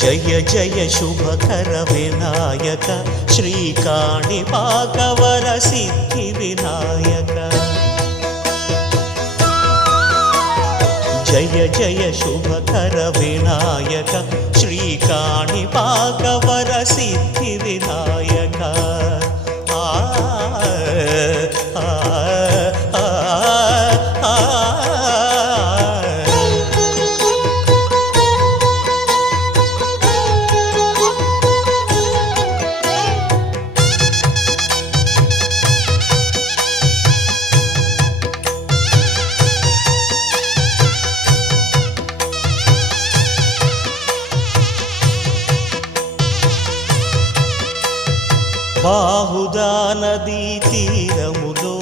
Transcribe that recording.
జయ జయ శుభకర వినాయక శ్రీకాణిపాకవర సిద్ధి వినాయక జయ జయ శుభకర వినాయక శ్రీకాణిపాకవర సిద్ధి వినాయక బాహుదా నదీ తీరములో